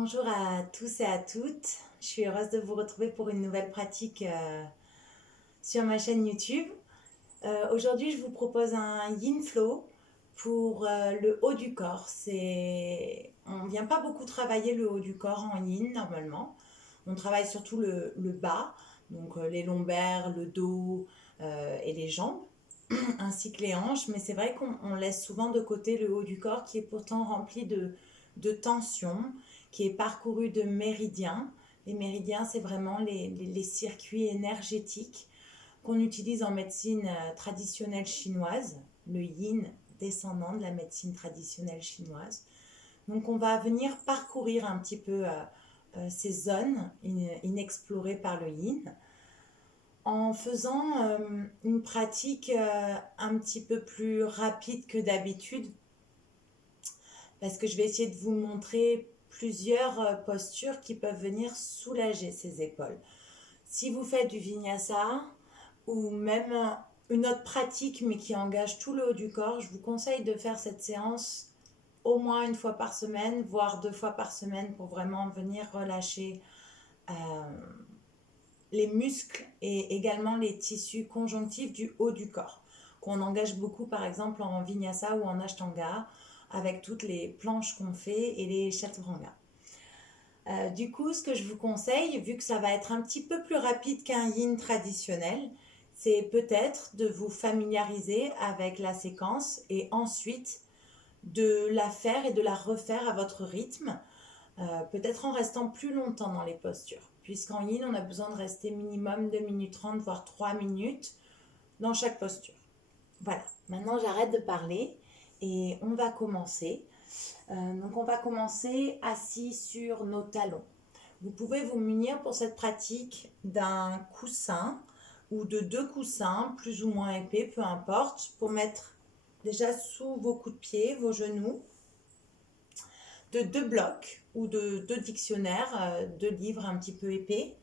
Bonjour à tous et à toutes. Je suis heureuse de vous retrouver pour une nouvelle pratique sur ma chaîne YouTube. Aujourd'hui, je vous propose un Yin Flow pour le haut du corps. On ne vient pas beaucoup travailler le haut du corps en Yin normalement. On travaille surtout le bas, donc les lombaires, le dos et les jambes, ainsi que les hanches. Mais c'est vrai qu'on laisse souvent de côté le haut du corps qui est pourtant rempli de tension, qui est parcouru de méridiens. Les méridiens, c'est vraiment les circuits énergétiques qu'on utilise en médecine traditionnelle chinoise, le yin descendant de la médecine traditionnelle chinoise. Donc on va venir parcourir un petit peu ces zones inexplorées par le yin en faisant une pratique un petit peu plus rapide que d'habitude, parce que je vais essayer de vous montrer plusieurs postures qui peuvent venir soulager ces épaules. Si vous faites du vinyasa ou même une autre pratique mais qui engage tout le haut du corps, je vous conseille de faire cette séance au moins une fois par semaine, voire 2 fois par semaine pour vraiment venir relâcher euh, les muscles et également les tissus conjonctifs du haut du corps, qu'on engage beaucoup par exemple en vinyasa ou en ashtanga avec toutes les planches qu'on fait et les chaturanga. Du coup, ce que je vous conseille, vu que ça va être un petit peu plus rapide qu'un yin traditionnel, c'est peut-être de vous familiariser avec la séquence et ensuite de la faire et de la refaire à votre rythme, peut-être en restant plus longtemps dans les postures. Puisqu'en yin, on a besoin de rester minimum 2 minutes 30, voire 3 minutes dans chaque posture. Voilà, maintenant j'arrête de parler et on va commencer. Donc on va commencer assis sur nos talons. Vous pouvez vous munir pour cette pratique d'un coussin ou de 2 coussins, plus ou moins épais, peu importe, pour mettre déjà sous vos coups de pied, vos genoux, de 2 blocs ou de 2 dictionnaires, 2 livres un petit peu épais,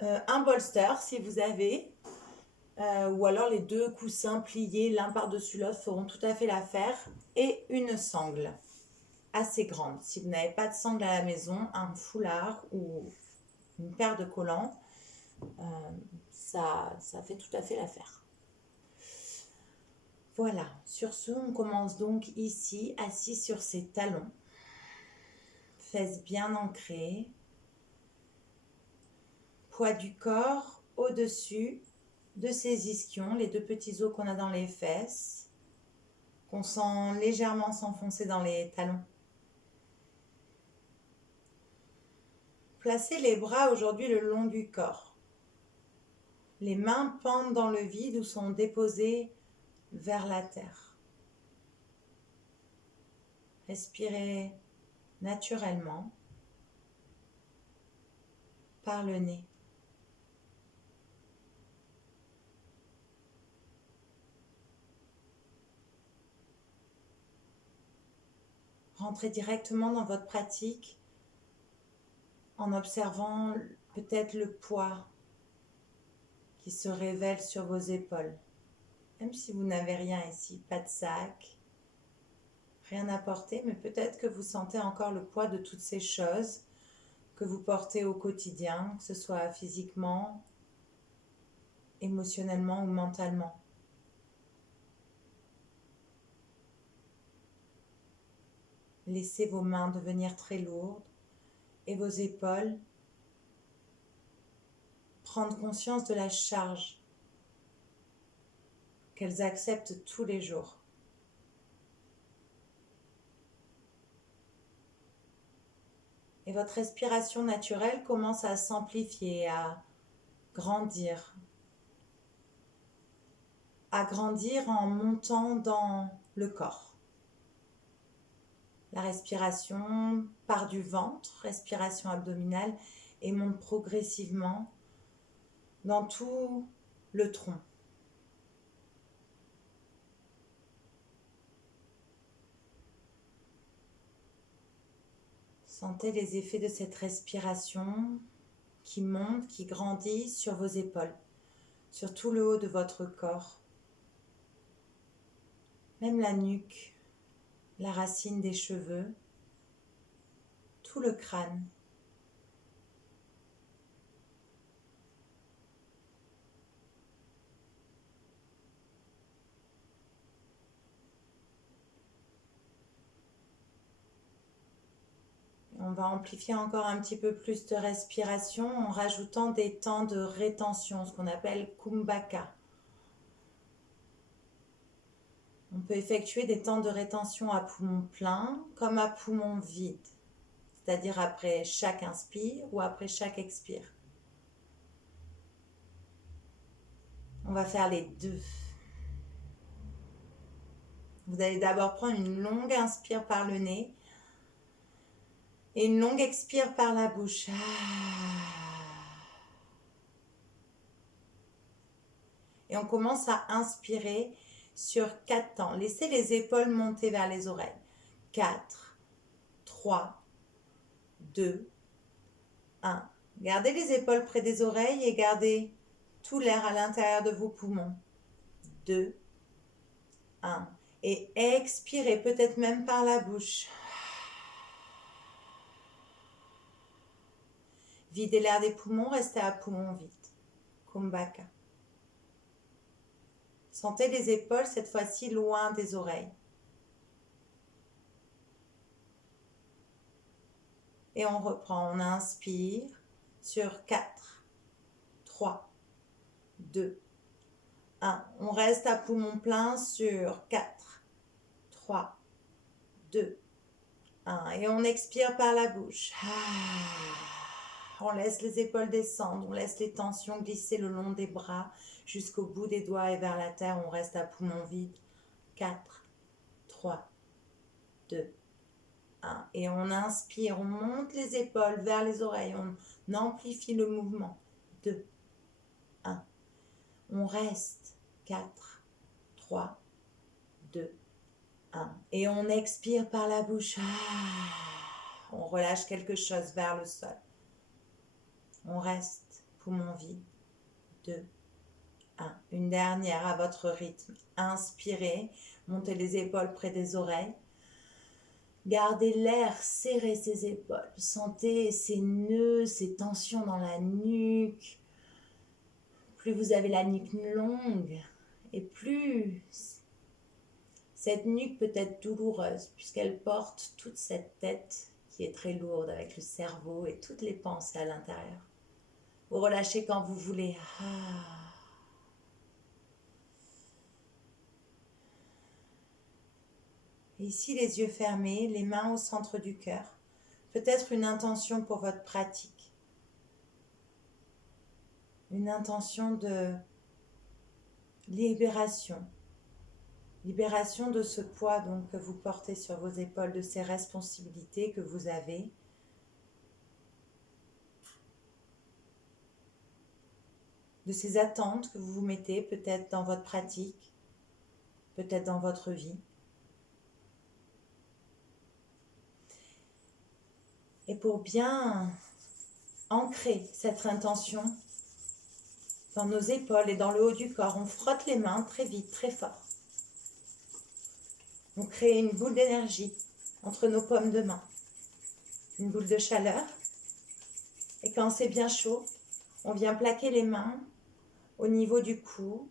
un bolster si vous avez, ou alors les 2 coussins pliés l'un par-dessus l'autre feront tout à fait l'affaire, et une sangle assez grande. Si vous n'avez pas de sangle à la maison, un foulard ou une paire de collants, ça fait tout à fait l'affaire. Voilà, sur ce, on commence donc ici, assis sur ses talons, fesses bien ancrées, poids du corps au-dessus de ses ischions, les 2 petits os qu'on a dans les fesses, qu'on sent légèrement s'enfoncer dans les talons. Placez les bras aujourd'hui le long du corps. Les mains pendent dans le vide ou sont déposées vers la terre. Respirez naturellement par le nez. Rentrez directement dans votre pratique en observant peut-être le poids qui se révèle sur vos épaules. Même si vous n'avez rien ici, pas de sac, rien à porter, mais peut-être que vous sentez encore le poids de toutes ces choses que vous portez au quotidien, que ce soit physiquement, émotionnellement ou mentalement. Laissez vos mains devenir très lourdes et vos épaules prendre conscience de la charge qu'elles acceptent tous les jours. Et votre respiration naturelle commence à s'amplifier, à grandir en montant dans le corps. La respiration part du ventre, respiration abdominale, et monte progressivement dans tout le tronc. Sentez les effets de cette respiration qui monte, qui grandit sur vos épaules, sur tout le haut de votre corps, même la nuque, la racine des cheveux, tout le crâne. On va amplifier encore un petit peu plus de respiration en rajoutant des temps de rétention, ce qu'on appelle kumbhaka. On peut effectuer des temps de rétention à poumon plein comme à poumon vide, c'est-à-dire après chaque inspire ou après chaque expire. On va faire les deux. Vous allez d'abord prendre une longue inspire par le nez et une longue expire par la bouche. Et on commence à inspirer sur 4 temps. Laissez les épaules monter vers les oreilles. 4, 3, 2, 1. Gardez les épaules près des oreilles et gardez tout l'air à l'intérieur de vos poumons. 2, 1. Et expirez peut-être même par la bouche. Videz l'air des poumons, restez à poumon vide. Kumbhaka. Sentez les épaules cette fois-ci loin des oreilles. Et on reprend, on inspire sur 4, 3, 2, 1. On reste à poumon plein sur 4, 3, 2, 1. Et on expire par la bouche. On laisse les épaules descendre, on laisse les tensions glisser le long des bras jusqu'au bout des doigts et vers la terre. On reste à poumon vide. 4, 3, 2, 1. Et on inspire, on monte les épaules vers les oreilles, on amplifie le mouvement. 2, 1. On reste. 4, 3, 2, 1. Et on expire par la bouche. On relâche quelque chose vers le sol. On reste, poumon vide. 2, 1. Une dernière à votre rythme. Inspirez, montez les épaules près des oreilles. Gardez l'air, serrez ses épaules. Sentez ces nœuds, ces tensions dans la nuque. Plus vous avez la nuque longue et plus cette nuque peut être douloureuse puisqu'elle porte toute cette tête qui est très lourde avec le cerveau et toutes les pensées à l'intérieur. Vous relâchez quand vous voulez. Et ici, les yeux fermés, les mains au centre du cœur. Peut-être une intention pour votre pratique. Une intention de libération. Libération de ce poids donc, que vous portez sur vos épaules, de ces responsabilités que vous avez. De ces attentes que vous vous mettez peut-être dans votre pratique, peut-être dans votre vie. Et pour bien ancrer cette intention dans nos épaules et dans le haut du corps, on frotte les mains très vite, très fort. On crée une boule d'énergie entre nos paumes de main, une boule de chaleur. Et quand c'est bien chaud, on vient plaquer les mains au niveau du cou,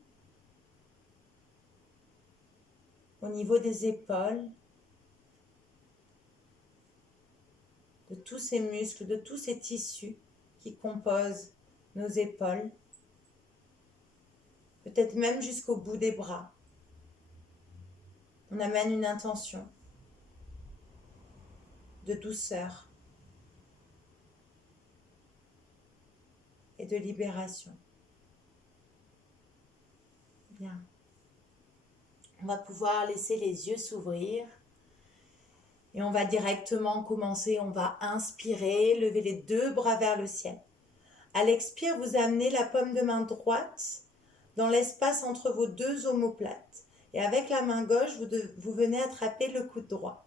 au niveau des épaules, de tous ces muscles, de tous ces tissus qui composent nos épaules, peut-être même jusqu'au bout des bras. On amène une intention de douceur et de libération. Bien. On va pouvoir laisser les yeux s'ouvrir et on va directement commencer. On va inspirer, lever les 2 bras vers le ciel. À l'expire, vous amenez la paume de main droite dans l'espace entre vos 2 omoplates. Et avec la main gauche, vous venez attraper le coude droit.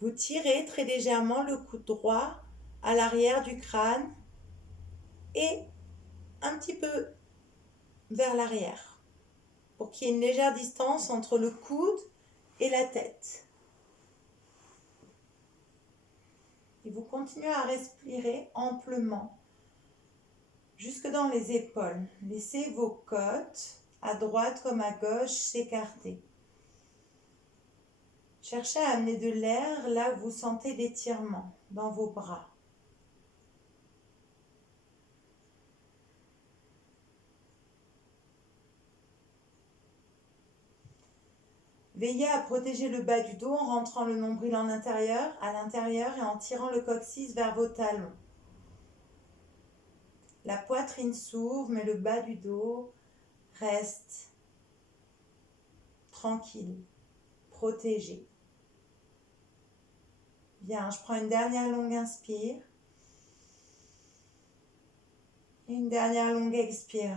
Vous tirez très légèrement le coude droit à l'arrière du crâne et un petit peu vers l'arrière pour qu'il y ait une légère distance entre le coude et la tête. Et vous continuez à respirer amplement jusque dans les épaules. Laissez vos côtes, à droite comme à gauche, s'écarter. Cherchez à amener de l'air là où vous sentez l'étirement, dans vos bras. Veillez à protéger le bas du dos en rentrant le nombril à l'intérieur et en tirant le coccyx vers vos talons. La poitrine s'ouvre, mais le bas du dos reste tranquille, protégé. Bien, je prends une dernière longue inspire. Une dernière longue expire.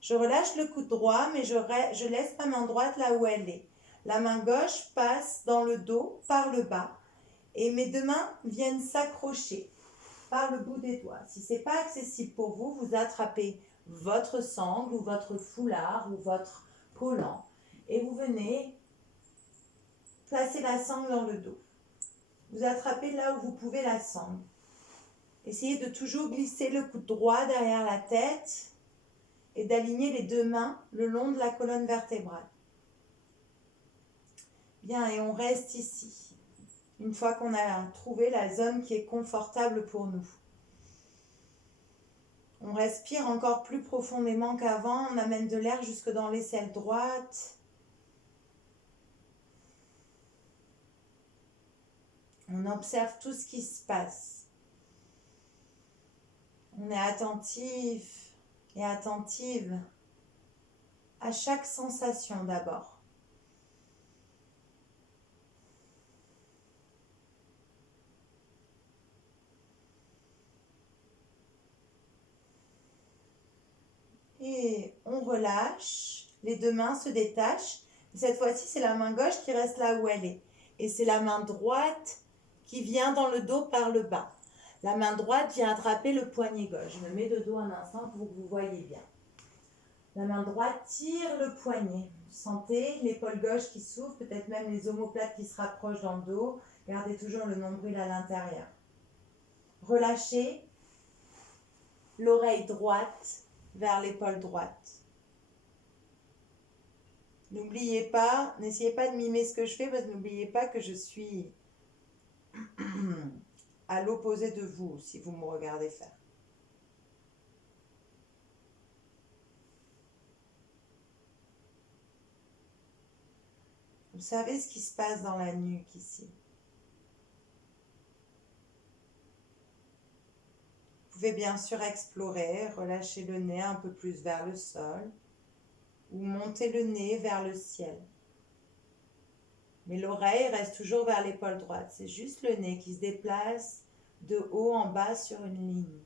Je relâche le coude droit, mais je laisse ma main droite là où elle est. La main gauche passe dans le dos par le bas et mes deux mains viennent s'accrocher par le bout des doigts. Si ce n'est pas accessible pour vous, vous attrapez votre sangle ou votre foulard ou votre collant et vous venez placer la sangle dans le dos. Vous attrapez là où vous pouvez la sangle. Essayez de toujours glisser le coude droit derrière la tête et d'aligner les deux mains le long de la colonne vertébrale. Bien, et on reste ici, une fois qu'on a trouvé la zone qui est confortable pour nous. On respire encore plus profondément qu'avant, on amène de l'air jusque dans l'aisselle droite. On observe tout ce qui se passe. On est attentif et attentive à chaque sensation d'abord. Et on relâche, les deux mains se détachent. Cette fois-ci, c'est la main gauche qui reste là où elle est. Et c'est la main droite qui vient dans le dos par le bas. La main droite vient attraper le poignet gauche. Je me mets de dos un instant pour que vous voyez bien. La main droite tire le poignet. Vous sentez l'épaule gauche qui s'ouvre, peut-être même les omoplates qui se rapprochent dans le dos. Gardez toujours le nombril à l'intérieur. Relâchez l'oreille droite vers l'épaule droite. N'oubliez pas, n'essayez pas de mimer ce que je fais parce que n'oubliez pas que je suis à l'opposé de vous si vous me regardez faire. Vous savez ce qui se passe dans la nuque ici. Vous pouvez bien sûr explorer, relâcher le nez un peu plus vers le sol ou monter le nez vers le ciel. Mais l'oreille reste toujours vers l'épaule droite. C'est juste le nez qui se déplace de haut en bas sur une ligne.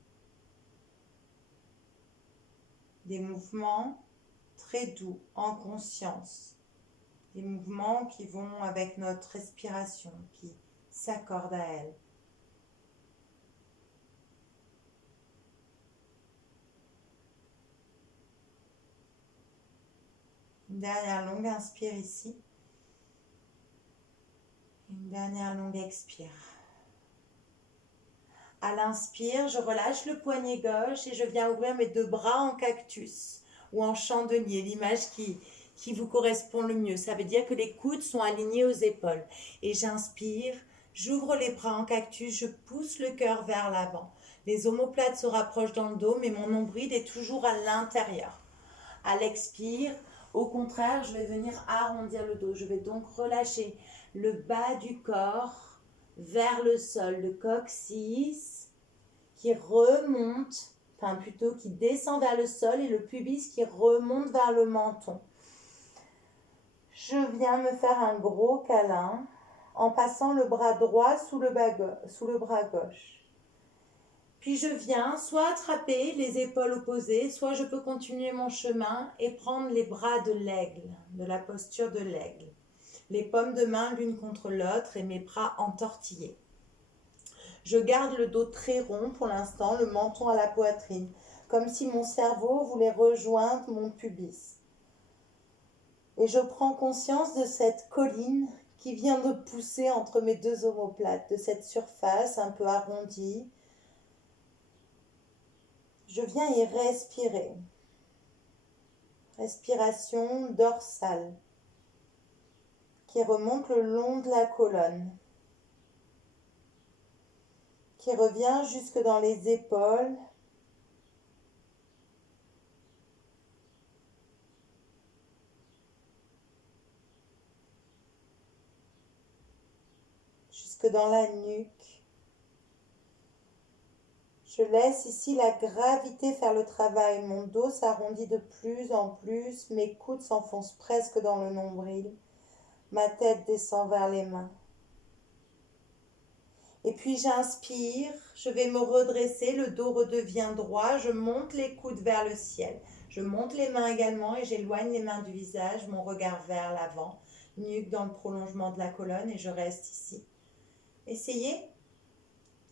Des mouvements très doux, en conscience. Des mouvements qui vont avec notre respiration, qui s'accordent à elle. Une dernière longue inspire ici. Une dernière longue expire. À l'inspire, je relâche le poignet gauche et je viens ouvrir mes deux bras en cactus ou en chandelier, l'image qui vous correspond le mieux. Ça veut dire que les coudes sont alignés aux épaules. Et j'inspire, j'ouvre les bras en cactus, je pousse le cœur vers l'avant. Les omoplates se rapprochent dans le dos, mais mon nombril est toujours à l'intérieur. À l'expire, au contraire, je vais venir arrondir le dos. Je vais donc relâcher le bas du corps vers le sol, le coccyx qui remonte, enfin plutôt qui descend vers le sol et le pubis qui remonte vers le menton. Je viens me faire un gros câlin en passant le bras droit sous le bras gauche. Puis je viens soit attraper les épaules opposées, soit je peux continuer mon chemin et prendre les bras de l'aigle, de la posture de l'aigle. Les paumes de main l'une contre l'autre et mes bras entortillés. Je garde le dos très rond pour l'instant, le menton à la poitrine, comme si mon cerveau voulait rejoindre mon pubis. Et je prends conscience de cette colline qui vient de pousser entre mes deux omoplates, de cette surface un peu arrondie. Je viens y respirer. Respiration dorsale qui remonte le long de la colonne, qui revient jusque dans les épaules, jusque dans la nuque. Je laisse ici la gravité faire le travail. Mon dos s'arrondit de plus en plus, mes coudes s'enfoncent presque dans le nombril, ma tête descend vers les mains. Et puis j'inspire, je vais me redresser, le dos redevient droit, je monte les coudes vers le ciel. Je monte les mains également et j'éloigne les mains du visage, mon regard vers l'avant, nuque dans le prolongement de la colonne et je reste ici. Essayez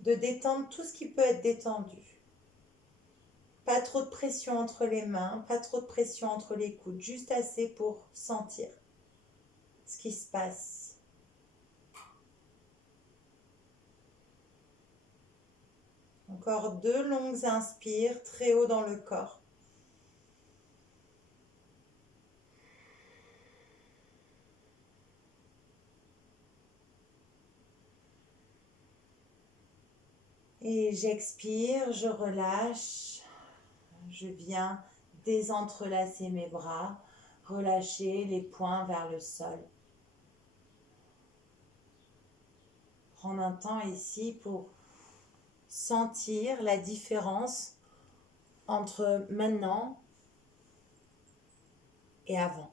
de détendre tout ce qui peut être détendu. Pas trop de pression entre les mains, pas trop de pression entre les coudes, juste assez pour sentir ce qui se passe. Encore 2 longues inspires, très haut dans le corps. Et j'expire, je relâche. Je viens désentrelacer mes bras, relâcher les poings vers le sol. Prendre un temps ici pour sentir la différence entre maintenant et avant.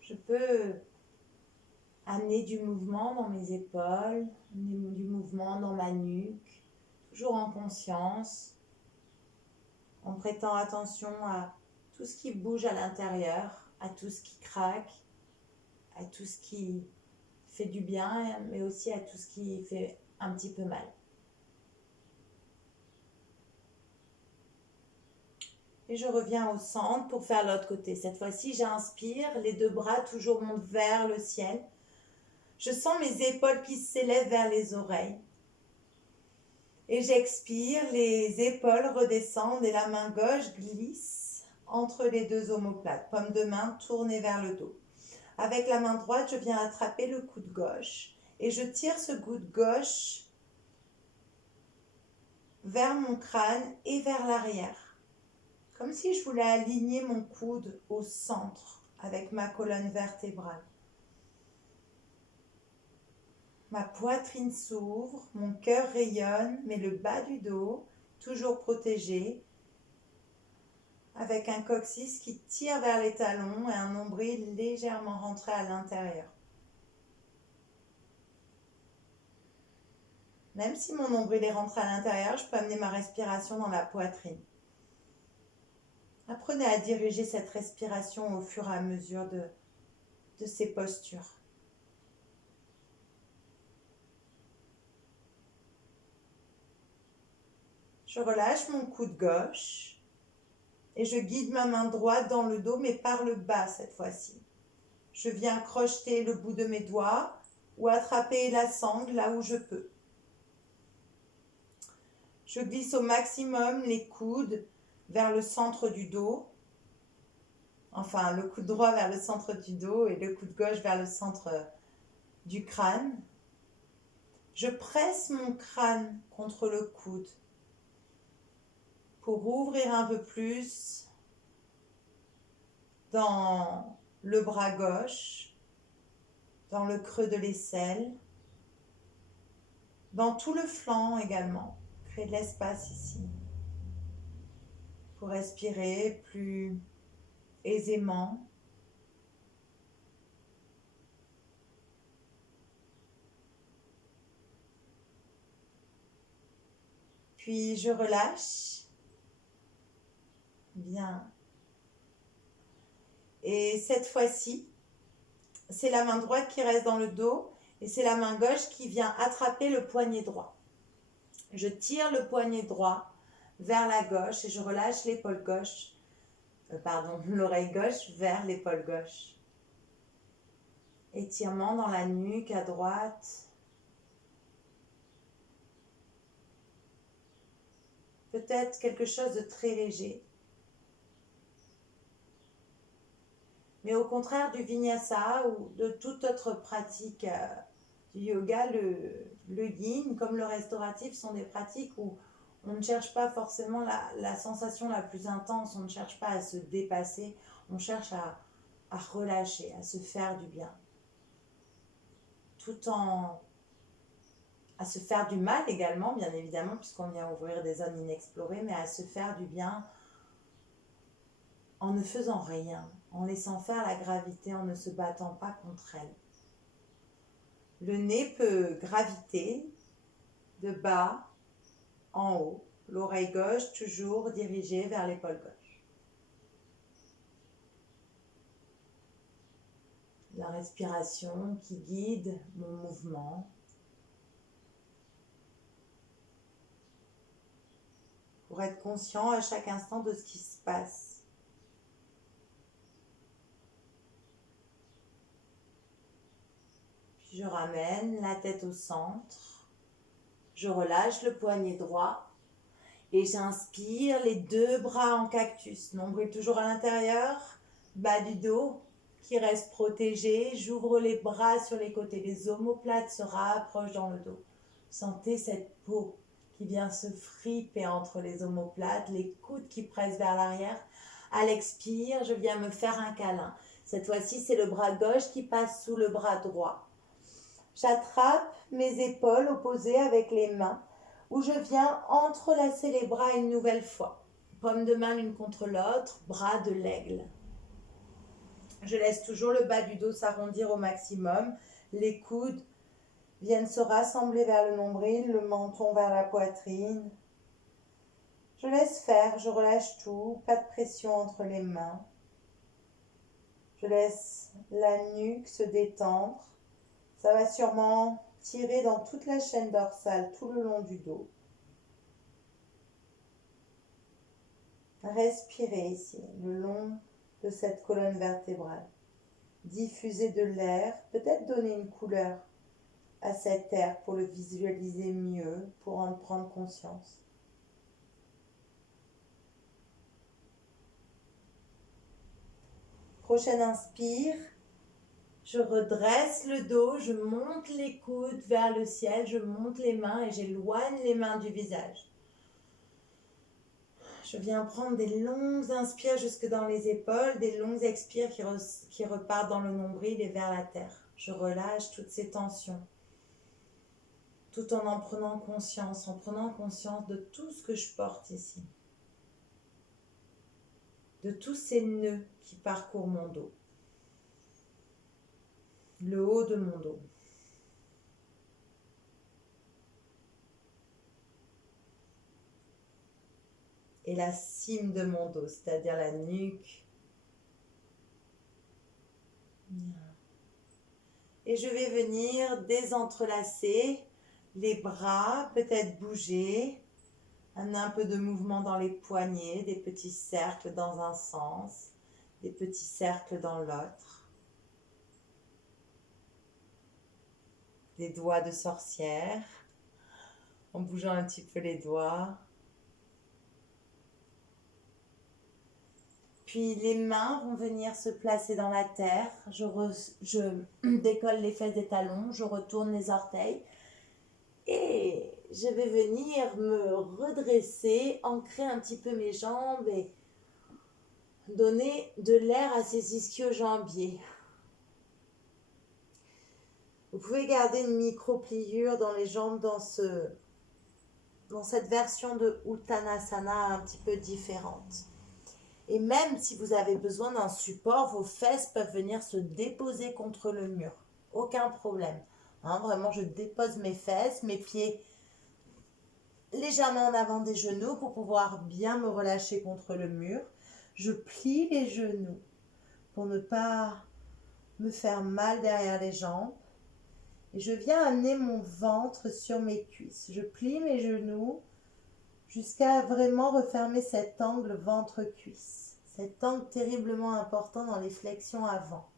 Je peux amener du mouvement dans mes épaules, du mouvement dans ma nuque, toujours en conscience, en prêtant attention à tout ce qui bouge à l'intérieur, à tout ce qui craque, à tout ce qui fait du bien, mais aussi à tout ce qui fait un petit peu mal. Et je reviens au centre pour faire l'autre côté. Cette fois-ci, j'inspire, les 2 bras toujours montent vers le ciel. Je sens mes épaules qui s'élèvent vers les oreilles. Et j'expire, les épaules redescendent et la main gauche glisse entre les 2 omoplates. Paume de main tournée vers le dos. Avec la main droite, je viens attraper le coude gauche et je tire ce coude gauche vers mon crâne et vers l'arrière. Comme si je voulais aligner mon coude au centre avec ma colonne vertébrale. Ma poitrine s'ouvre, mon cœur rayonne, mais le bas du dos, toujours protégé, avec un coccyx qui tire vers les talons et un nombril légèrement rentré à l'intérieur. Même si mon nombril est rentré à l'intérieur, je peux amener ma respiration dans la poitrine. Apprenez à diriger cette respiration au fur et à mesure de ces postures. Je relâche mon coude gauche et je guide ma main droite dans le dos, mais par le bas cette fois-ci. Je viens crocheter le bout de mes doigts ou attraper la sangle là où je peux. Je glisse au maximum les coudes vers le centre du dos. Enfin, le coude droit vers le centre du dos et le coude gauche vers le centre du crâne. Je presse mon crâne contre le coude pour ouvrir un peu plus dans le bras gauche, dans le creux de l'aisselle, dans tout le flanc également. Créer de l'espace ici pour respirer plus aisément. Puis je relâche. Bien. Et cette fois-ci, c'est la main droite qui reste dans le dos et c'est la main gauche qui vient attraper le poignet droit. Je tire le poignet droit vers la gauche et je relâche l'épaule gauche, l'oreille gauche vers l'épaule gauche. Étirement dans la nuque à droite. Peut-être quelque chose de très léger. Mais au contraire du vinyasa ou de toute autre pratique du yoga, le yin comme le restauratif sont des pratiques où on ne cherche pas forcément la sensation la plus intense, on ne cherche pas à se dépasser, on cherche à relâcher, à se faire du bien. À se faire du mal également, bien évidemment, puisqu'on vient ouvrir des zones inexplorées, mais à se faire du bien en ne faisant rien, en laissant faire la gravité, en ne se battant pas contre elle. Le nez peut graviter de bas en haut, l'oreille gauche toujours dirigée vers l'épaule gauche. La respiration qui guide mon mouvement. Pour être conscient à chaque instant de ce qui se passe. Je ramène la tête au centre, je relâche le poignet droit et j'inspire les deux bras en cactus. Nombril toujours à l'intérieur, bas du dos qui reste protégé. J'ouvre les bras sur les côtés, les omoplates se rapprochent dans le dos. Sentez cette peau qui vient se friper entre les omoplates, les coudes qui pressent vers l'arrière. À l'expire, je viens me faire un câlin. Cette fois-ci, c'est le bras gauche qui passe sous le bras droit. J'attrape mes épaules opposées avec les mains, où je viens entrelacer les bras une nouvelle fois. Paumes de main l'une contre l'autre, bras de l'aigle. Je laisse toujours le bas du dos s'arrondir au maximum. Les coudes viennent se rassembler vers le nombril, le menton vers la poitrine. Je laisse faire, je relâche tout, pas de pression entre les mains. Je laisse la nuque se détendre. Ça va sûrement tirer dans toute la chaîne dorsale, tout le long du dos. Respirez ici, le long de cette colonne vertébrale. Diffusez de l'air, peut-être donner une couleur à cet air pour le visualiser mieux, pour en prendre conscience. Prochaine inspire. Je redresse le dos, je monte les coudes vers le ciel, je monte les mains et j'éloigne les mains du visage. Je viens prendre des longues inspires jusque dans les épaules, des longues expires qui repartent dans le nombril et vers la terre. Je relâche toutes ces tensions, tout en prenant conscience de tout ce que je porte ici, de tous ces nœuds qui parcourent mon dos. Le haut de mon dos. Et la cime de mon dos, c'est-à-dire la nuque. Et je vais venir désentrelacer les bras, peut-être bouger, un peu de mouvement dans les poignets, des petits cercles dans un sens, des petits cercles dans l'autre. Des doigts de sorcière, en bougeant un petit peu les doigts. Puis les mains vont venir se placer dans la terre. Je décolle les fesses des talons, je retourne les orteils. Et je vais venir me redresser, ancrer un petit peu mes jambes et donner de l'air à ces ischio-jambiers. Vous pouvez garder une micro-pliure dans les jambes dans cette version de Uttanasana un petit peu différente. Et même si vous avez besoin d'un support, vos fesses peuvent venir se déposer contre le mur. Aucun problème. Vraiment, je dépose mes fesses, mes pieds légèrement en avant des genoux pour pouvoir bien me relâcher contre le mur. Je plie les genoux pour ne pas me faire mal derrière les jambes. Et je viens amener mon ventre sur mes cuisses. Je plie mes genoux jusqu'à vraiment refermer cet angle ventre-cuisse. Cet angle terriblement important dans les flexions avant.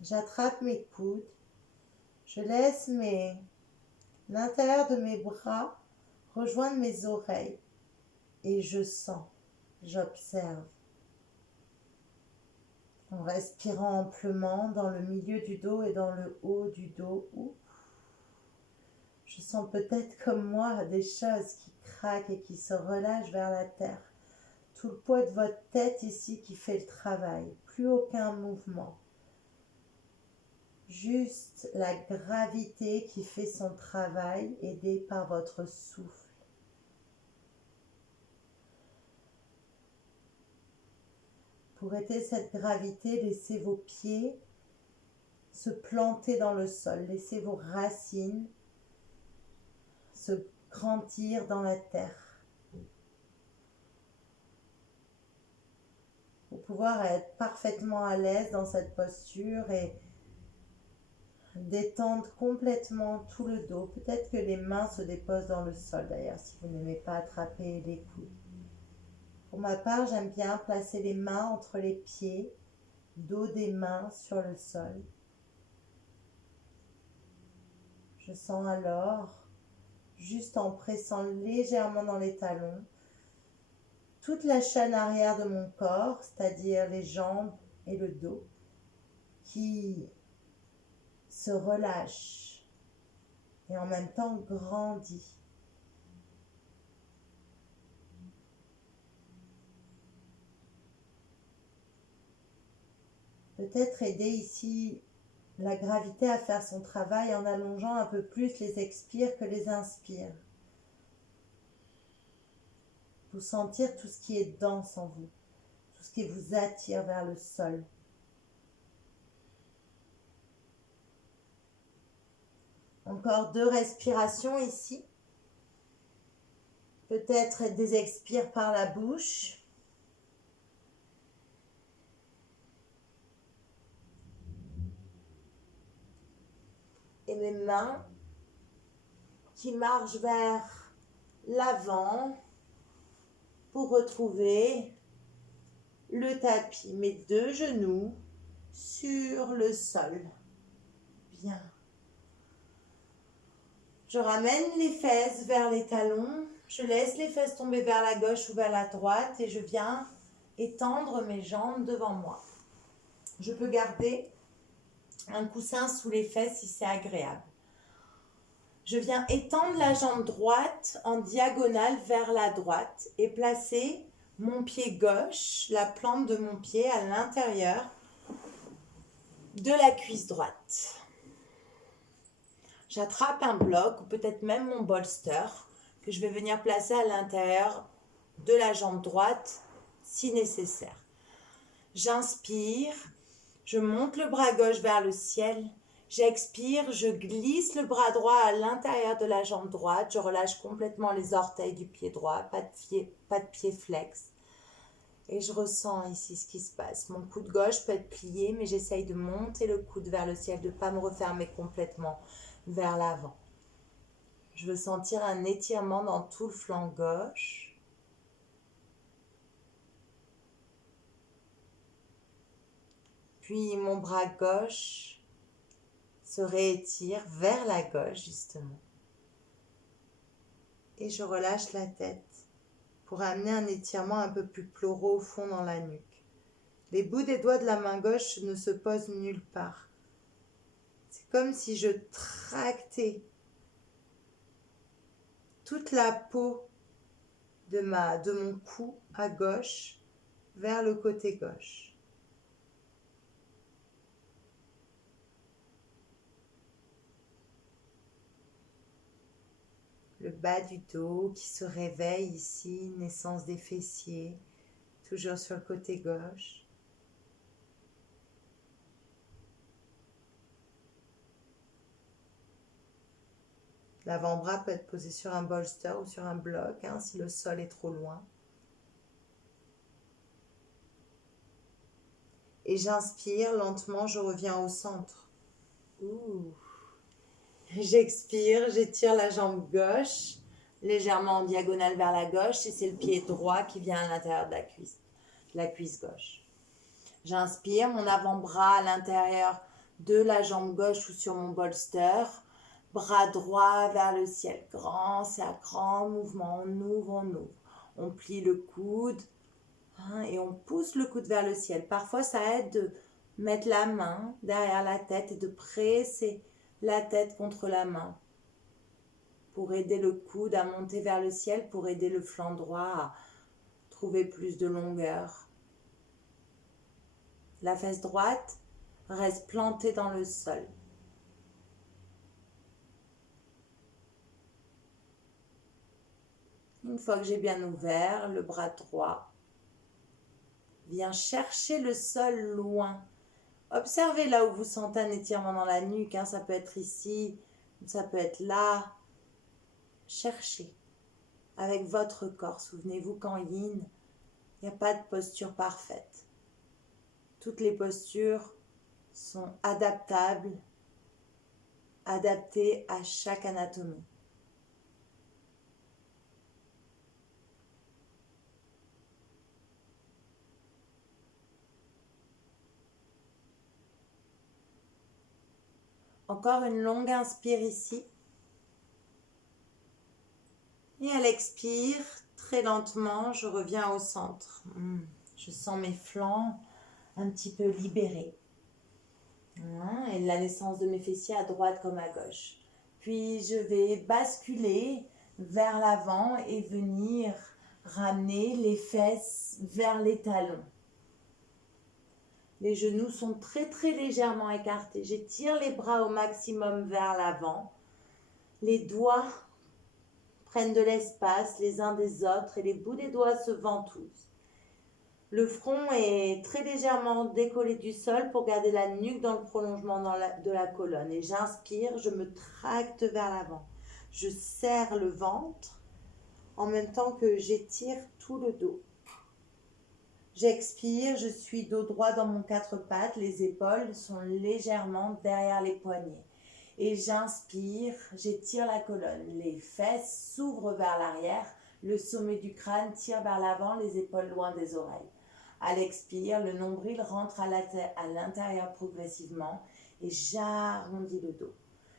J'attrape mes coudes. Je laisse l'intérieur de mes bras rejoindre mes oreilles. Et je sens, j'observe. En respirant amplement dans le milieu du dos et dans le haut du dos. Je sens peut-être comme moi des choses qui craquent et qui se relâchent vers la terre. Tout le poids de votre tête ici qui fait le travail. Plus aucun mouvement. Juste la gravité qui fait son travail, aidée par votre souffle. Pour aider cette gravité, laissez vos pieds se planter dans le sol. Laissez vos racines se grandir dans la terre. Pour pouvoir être parfaitement à l'aise dans cette posture et détendre complètement tout le dos. Peut-être que les mains se déposent dans le sol d'ailleurs, si vous n'aimez pas attraper les coudes. Pour ma part, j'aime bien placer les mains entre les pieds, dos des mains sur le sol. Je sens alors, juste en pressant légèrement dans les talons, toute la chaîne arrière de mon corps, c'est-à-dire les jambes et le dos, qui se relâche et en même temps grandit. Peut-être aider ici la gravité à faire son travail en allongeant un peu plus les expires que les inspires. Vous sentir tout ce qui est dense en vous, tout ce qui vous attire vers le sol. Encore 2 respirations ici. Peut-être des expires par la bouche. Et mes mains qui marchent vers l'avant pour retrouver le tapis. Mes 2 genoux sur le sol. Bien. Je ramène les fesses vers les talons. Je laisse les fesses tomber vers la gauche ou vers la droite et je viens étendre mes jambes devant moi. Je peux garder un coussin sous les fesses si c'est agréable. Je viens étendre la jambe droite en diagonale vers la droite et placer mon pied gauche, la plante de mon pied à l'intérieur de la cuisse droite. J'attrape un bloc ou peut-être même mon bolster que je vais venir placer à l'intérieur de la jambe droite si nécessaire. J'inspire, je monte le bras gauche vers le ciel. J'expire, je glisse le bras droit à l'intérieur de la jambe droite. Je relâche complètement les orteils du pied droit, pas de pied flex. Et je ressens ici ce qui se passe. Mon coude gauche peut être plié, mais j'essaye de monter le coude vers le ciel, de ne pas me refermer complètement vers l'avant. Je veux sentir un étirement dans tout le flanc gauche. Puis mon bras gauche se réétire vers la gauche justement. Et je relâche la tête pour amener un étirement un peu plus pleureux au fond dans la nuque. Les bouts des doigts de la main gauche ne se posent nulle part. C'est comme si je tractais toute la peau de mon cou à gauche vers le côté gauche. Le bas du dos qui se réveille ici, naissance des fessiers, toujours sur le côté gauche. L'avant-bras peut être posé sur un bolster ou sur un bloc si le sol est trop loin. Et j'inspire, lentement, je reviens au centre. Ouh. J'expire, j'étire la jambe gauche, légèrement en diagonale vers la gauche, et c'est le pied droit qui vient à l'intérieur de la cuisse gauche. J'inspire, mon avant-bras à l'intérieur de la jambe gauche ou sur mon bolster, bras droit vers le ciel, grand, c'est un grand mouvement, on ouvre, on plie le coude et on pousse le coude vers le ciel. Parfois ça aide de mettre la main derrière la tête et de presser la tête contre la main pour aider le coude à monter vers le ciel, pour aider le flanc droit à trouver plus de longueur. La fesse droite reste plantée dans le sol. Une fois que j'ai bien ouvert, le bras droit vient chercher le sol loin. Observez là où vous sentez un étirement dans la nuque, ça peut être ici, ça peut être là. Cherchez avec votre corps. Souvenez-vous qu'en yin, il n'y a pas de posture parfaite. Toutes les postures sont adaptables, adaptées à chaque anatomie. Encore une longue inspire ici. Et à l'expire, très lentement, je reviens au centre. Je sens mes flancs un petit peu libérés. Et la naissance de mes fessiers à droite comme à gauche. Puis je vais basculer vers l'avant et venir ramener les fesses vers les talons. Les genoux sont très très légèrement écartés. J'étire les bras au maximum vers l'avant. Les doigts prennent de l'espace les uns des autres et les bouts des doigts se ventoussent. Le front est très légèrement décollé du sol pour garder la nuque dans le prolongement de la colonne. Et j'inspire, je me tracte vers l'avant. Je serre le ventre en même temps que j'étire tout le dos. J'expire, je suis dos droit dans mon quatre pattes, les épaules sont légèrement derrière les poignets. Et j'inspire, j'étire la colonne, les fesses s'ouvrent vers l'arrière, le sommet du crâne tire vers l'avant, les épaules loin des oreilles. À l'expire, le nombril rentre à l'intérieur progressivement et j'arrondis le dos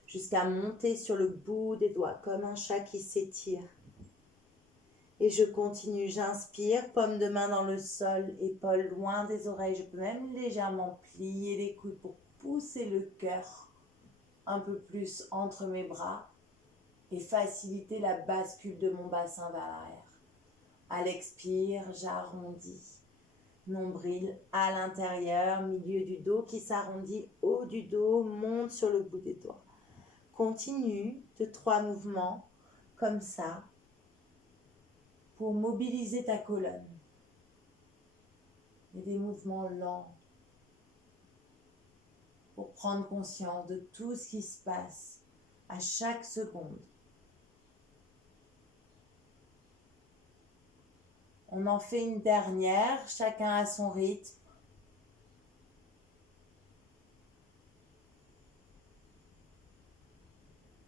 jusqu'à monter sur le bout des doigts comme un chat qui s'étire. Et je continue, j'inspire, paume de main dans le sol, épaules loin des oreilles. Je peux même légèrement plier les coudes pour pousser le cœur un peu plus entre mes bras et faciliter la bascule de mon bassin vers l'arrière. À l'expire, j'arrondis. Nombril à l'intérieur, milieu du dos qui s'arrondit, haut du dos, monte sur le bout des doigts. Continue de 3 mouvements comme ça pour mobiliser ta colonne. Et des mouvements lents pour prendre conscience de tout ce qui se passe à chaque seconde. On en fait une dernière, chacun à son rythme.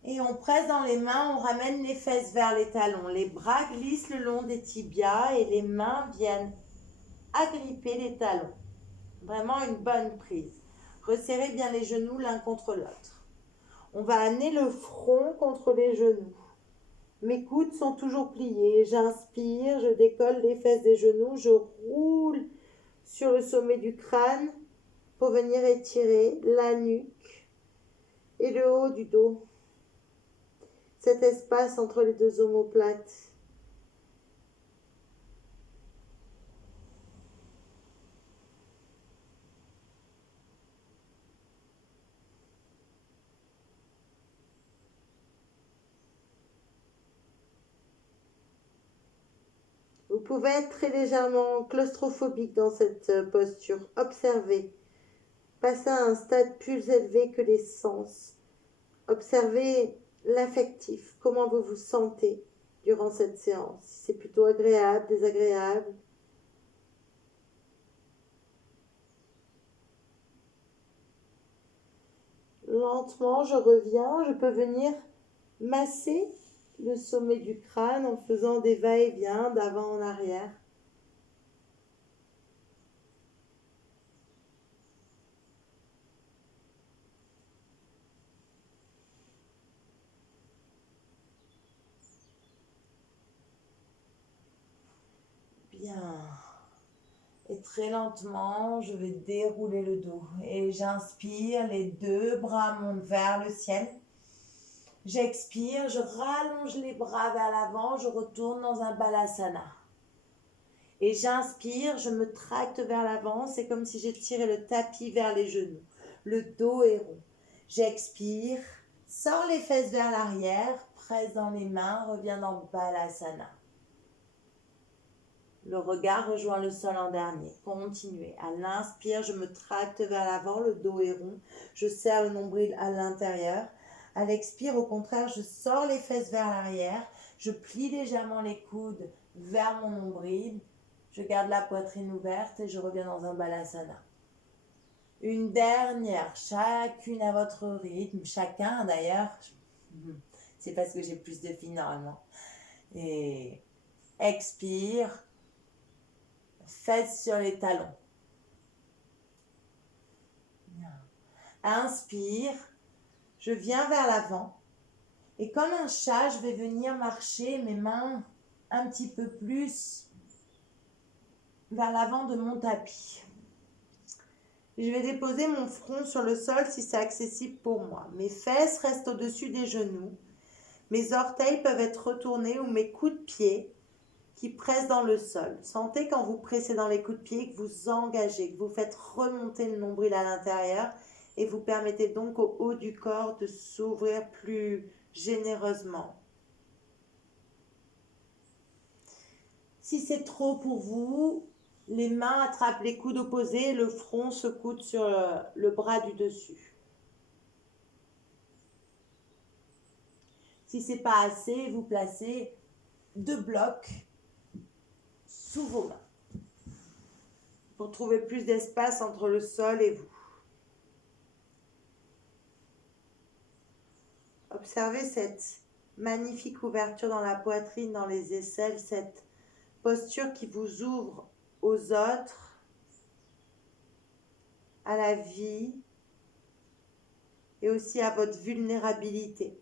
Et on presse dans les mains, on ramène les fesses vers les talons. Les bras glissent le long des tibias et les mains viennent agripper les talons. Vraiment une bonne prise. Resserrez bien les genoux l'un contre l'autre. On va amener le front contre les genoux. Mes coudes sont toujours pliés. J'inspire, je décolle les fesses des genoux, je roule sur le sommet du crâne pour venir étirer la nuque et le haut du dos. Cet espace entre les deux omoplates. Vous pouvez être très légèrement claustrophobique dans cette posture. Observez. Passez à un stade plus élevé que les sens. Observez l'affectif. Comment vous vous sentez durant cette séance. Si c'est plutôt agréable, désagréable. Lentement, je reviens. Je peux venir masser le sommet du crâne en faisant des va-et-vient d'avant en arrière. Bien. Et très lentement, je vais dérouler le dos. Et j'inspire, les deux bras montent vers le ciel. J'expire, je rallonge les bras vers l'avant, je retourne dans un balasana. Et j'inspire, je me tracte vers l'avant, c'est comme si j'ai tiré le tapis vers les genoux. Le dos est rond. J'expire, sors les fesses vers l'arrière, presse dans les mains, reviens dans balasana. Le regard rejoint le sol en dernier. Continuez. À l'inspire, je me tracte vers l'avant, le dos est rond. Je serre le nombril à l'intérieur. À l'expire, au contraire, je sors les fesses vers l'arrière. Je plie légèrement les coudes vers mon nombril. Je garde la poitrine ouverte et je reviens dans un balasana. Une dernière, chacune à votre rythme, chacun d'ailleurs. C'est parce que j'ai plus de filles normalement. Et expire. Fesses sur les talons. Inspire, je viens vers l'avant et comme un chat, je vais venir marcher mes mains un petit peu plus vers l'avant de mon tapis. Je vais déposer mon front sur le sol si c'est accessible pour moi. Mes fesses restent au-dessus des genoux. Mes orteils peuvent être retournés ou mes coups de pied qui presse dans le sol. Sentez quand vous pressez dans les coups de pied que vous engagez, que vous faites remonter le nombril à l'intérieur et vous permettez donc au haut du corps de s'ouvrir plus généreusement. Si c'est trop pour vous, les mains attrapent les coudes opposés et le front se coude sur le bras du dessus. Si c'est pas assez, vous placez 2 blocs sous vos mains pour trouver plus d'espace entre le sol et vous. Observez cette magnifique ouverture dans la poitrine, dans les aisselles, cette posture qui vous ouvre aux autres, à la vie et aussi à votre vulnérabilité.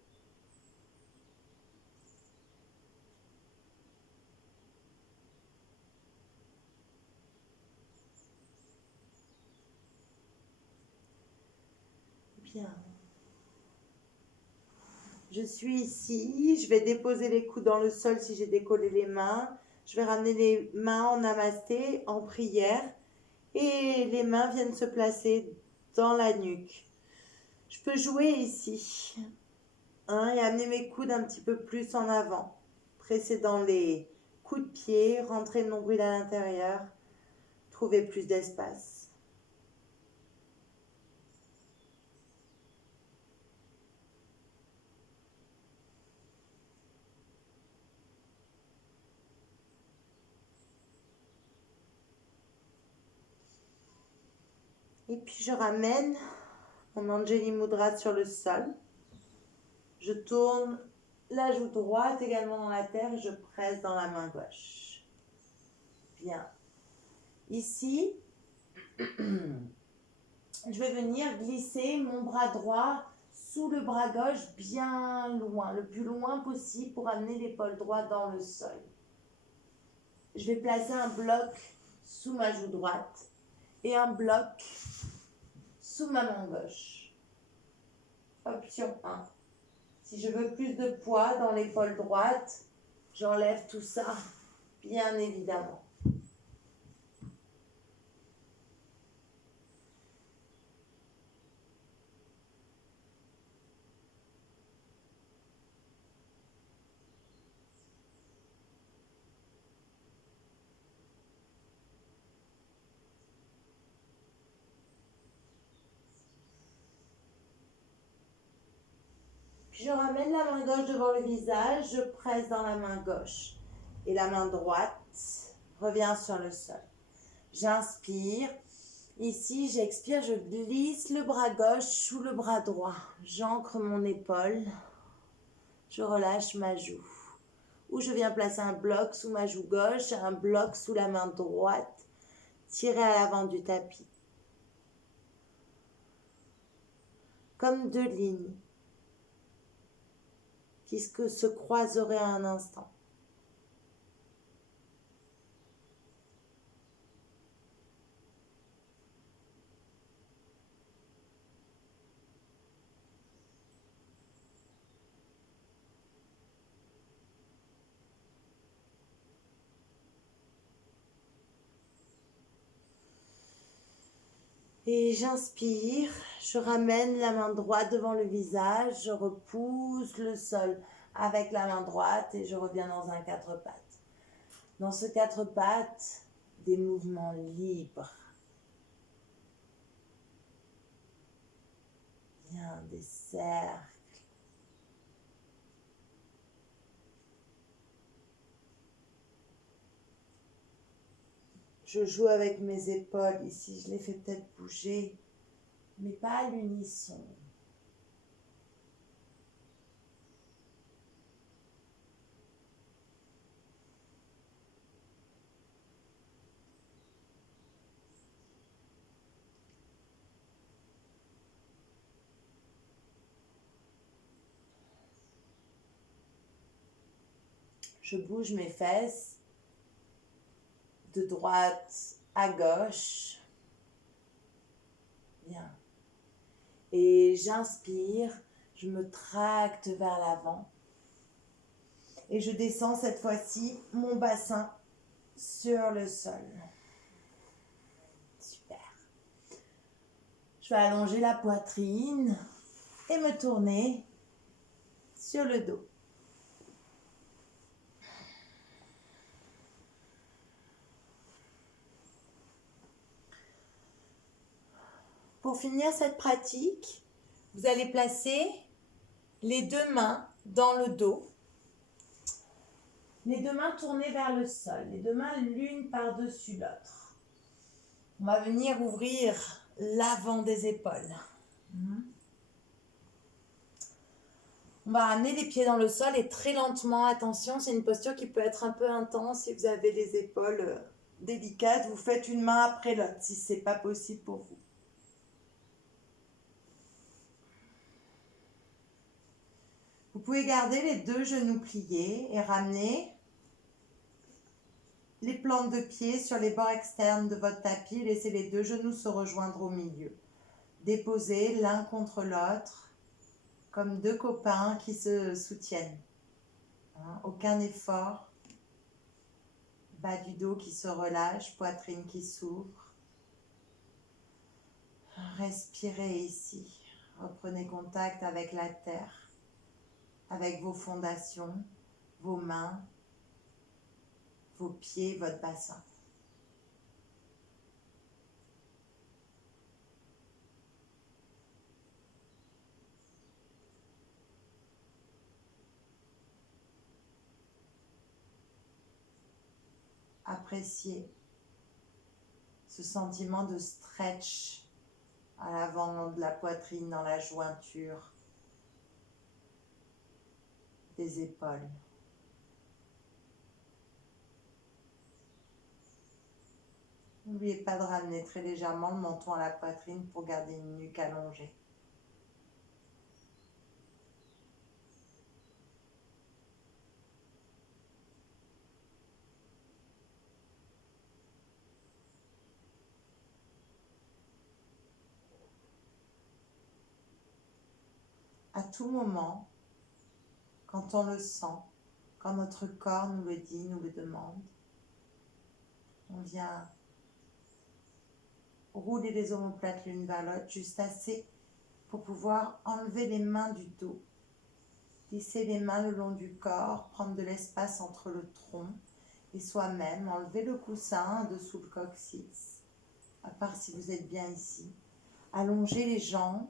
Bien. Je suis ici, je vais déposer les coudes dans le sol si j'ai décollé les mains. Je vais ramener les mains en namasté, en prière. Et les mains viennent se placer dans la nuque. Je peux jouer ici. Et amener mes coudes un petit peu plus en avant. Presser dans les coups de pied, rentrer le nombril à l'intérieur. Trouver plus d'espace. Et puis je ramène mon Anjali Mudra sur le sol. Je tourne la joue droite également dans la terre et je presse dans la main gauche. Bien. Ici, je vais venir glisser mon bras droit sous le bras gauche bien loin, le plus loin possible pour amener l'épaule droite dans le sol. Je vais placer un bloc sous ma joue droite et un bloc sous ma main gauche. Option 1. Si je veux plus de poids dans l'épaule droite, j'enlève tout ça, bien évidemment. Puis je ramène la main gauche devant le visage, je presse dans la main gauche. Et la main droite revient sur le sol. J'inspire Ici, j'expire, je glisse le bras gauche sous le bras droit. J'ancre mon épaule. Je relâche ma joue. Ou je viens placer un bloc sous ma joue gauche, un bloc sous la main droite, tiré à l'avant du tapis. Comme deux lignes qui se croiseraient à un instant. Et j'inspire, je ramène la main droite devant le visage, je repousse le sol avec la main droite et je reviens dans un quatre pattes. Dans ce quatre pattes, des mouvements libres. Bien, des cercles. Je joue avec mes épaules ici, je les fais peut-être bouger, mais pas à l'unisson. Je bouge mes fesses de droite à gauche. Bien. Et j'inspire, je me tracte vers l'avant. Et je descends cette fois-ci mon bassin sur le sol. Super. Je vais allonger la poitrine et me tourner sur le dos. Pour finir cette pratique, vous allez placer les deux mains dans le dos. Les deux mains tournées vers le sol, les deux mains l'une par-dessus l'autre. On va venir ouvrir l'avant des épaules. On va ramener les pieds dans le sol et très lentement, attention, c'est une posture qui peut être un peu intense. Si vous avez les épaules délicates, vous faites une main après l'autre si ce n'est pas possible pour vous. Vous pouvez garder les deux genoux pliés et ramener les plantes de pied sur les bords externes de votre tapis. Laissez les deux genoux se rejoindre au milieu. Déposez l'un contre l'autre comme deux copains qui se soutiennent. Aucun effort. Bas du dos qui se relâche, poitrine qui s'ouvre. Respirez ici. Reprenez contact avec la terre, avec vos fondations, vos mains, vos pieds, votre bassin. Appréciez ce sentiment de stretch à l'avant de la poitrine, dans la jointure des épaules. N'oubliez pas de ramener très légèrement le menton à la poitrine pour garder une nuque allongée. À tout moment, quand on le sent, quand notre corps nous le dit, nous le demande, on vient rouler les omoplates l'une vers l'autre, juste assez pour pouvoir enlever les mains du dos, glisser les mains le long du corps, prendre de l'espace entre le tronc et soi-même, enlever le coussin dessous le coccyx, à part si vous êtes bien ici, allonger les jambes,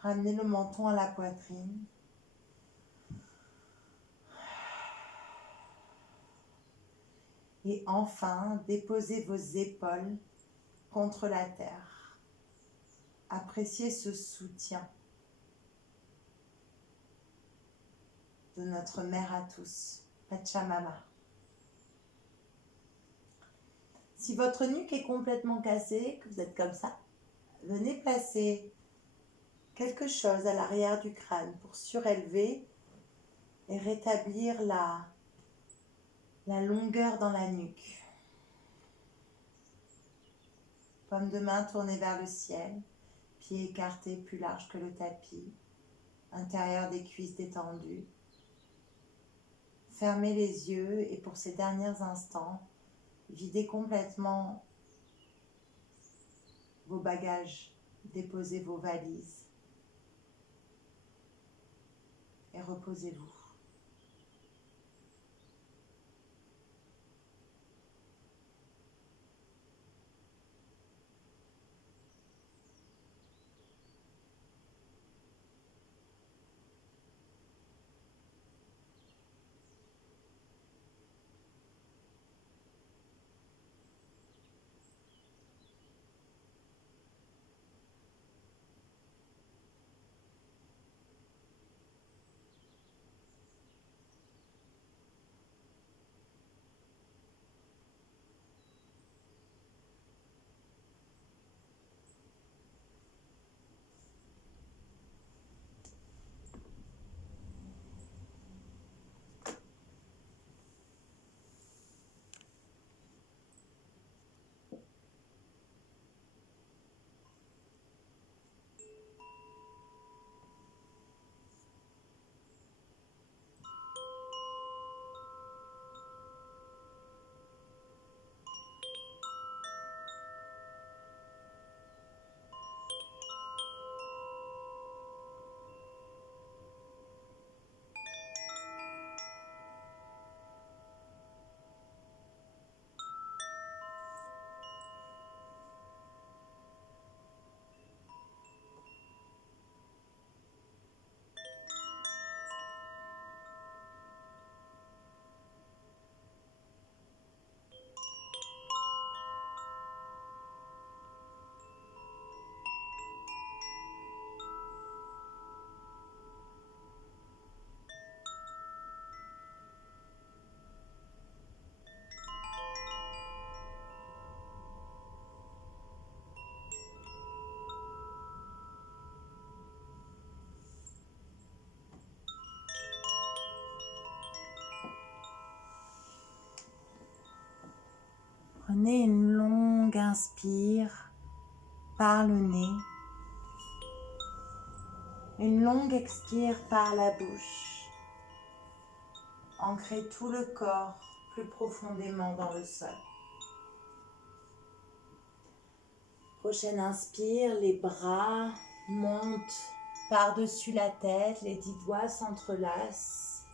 ramener le menton à la poitrine. Et enfin, déposez vos épaules contre la terre. Appréciez ce soutien de notre mère à tous, Pachamama. Si votre nuque est complètement cassée, que vous êtes comme ça, venez placer quelque chose à l'arrière du crâne pour surélever et rétablir la longueur dans la nuque. Paume de main tournée vers le ciel, pieds écartés plus larges que le tapis, intérieur des cuisses détendues. Fermez les yeux et pour ces derniers instants, videz complètement vos bagages, déposez vos valises et reposez-vous. Prenez une longue inspire par le nez, une longue expire par la bouche. Ancrez tout le corps plus profondément dans le sol. Prochaine inspire, les bras montent par-dessus la tête, les 10 doigts s'entrelacent,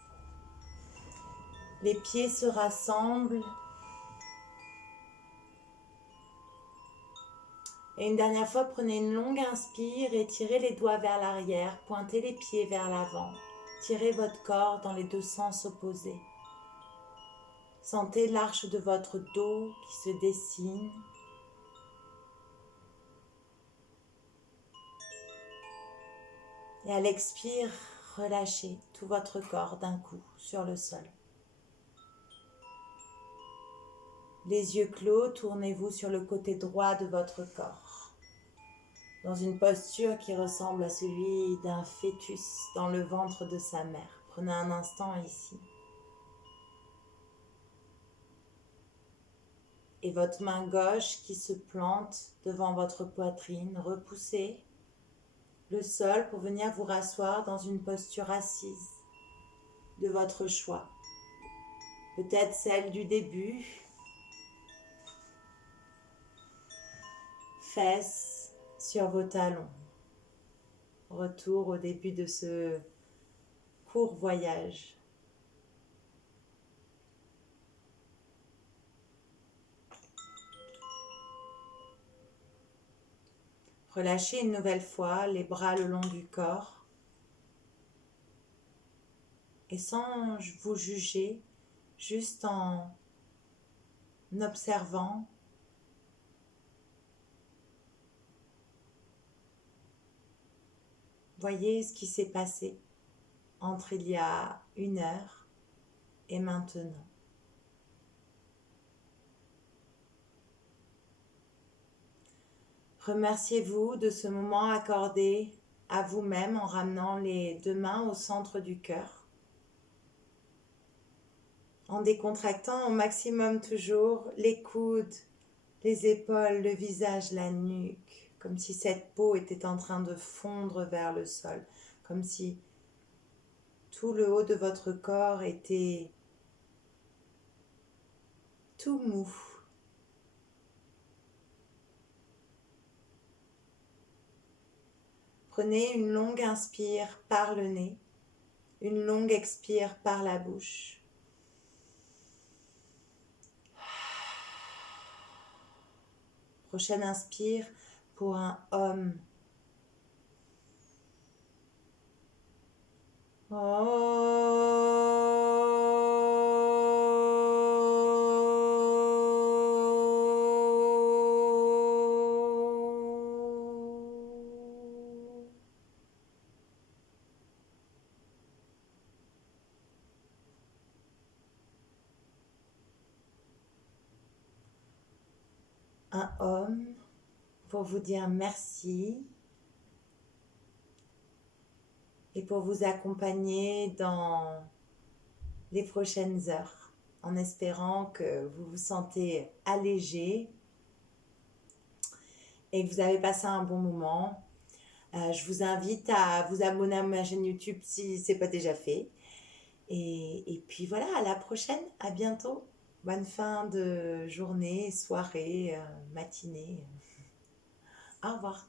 les pieds se rassemblent. Et une dernière fois, prenez une longue inspire et tirez les doigts vers l'arrière, pointez les pieds vers l'avant. Tirez votre corps dans les deux sens opposés. Sentez l'arche de votre dos qui se dessine. Et à l'expire, relâchez tout votre corps d'un coup sur le sol. Les yeux clos, tournez-vous sur le côté droit de votre corps, dans une posture qui ressemble à celui d'un fœtus dans le ventre de sa mère. Prenez un instant ici. Et votre main gauche qui se plante devant votre poitrine, repoussez le sol pour venir vous rasseoir dans une posture assise de votre choix. Peut-être celle du début. Fesses sur vos talons. Retour au début de ce court voyage. Relâchez une nouvelle fois les bras le long du corps. Et sans vous juger, juste en observant, Voyez ce qui s'est passé entre il y a 1 heure et maintenant. Remerciez-vous de ce moment accordé à vous-même en ramenant les 2 mains au centre du cœur, en décontractant au maximum toujours les coudes, les épaules, le visage, la nuque, comme si cette peau était en train de fondre vers le sol, comme si tout le haut de votre corps était tout mou. Prenez une longue inspire par le nez, une longue expire par la bouche. Prochaine inspire pour un Om. Un Om pour vous dire merci et pour vous accompagner dans les prochaines heures, en espérant que vous vous sentez allégé et que vous avez passé un bon moment. Je vous invite à vous abonner à ma chaîne YouTube si ce n'est pas déjà fait. Et puis voilà, à la prochaine, à bientôt. Bonne fin de journée, soirée, matinée. Au revoir.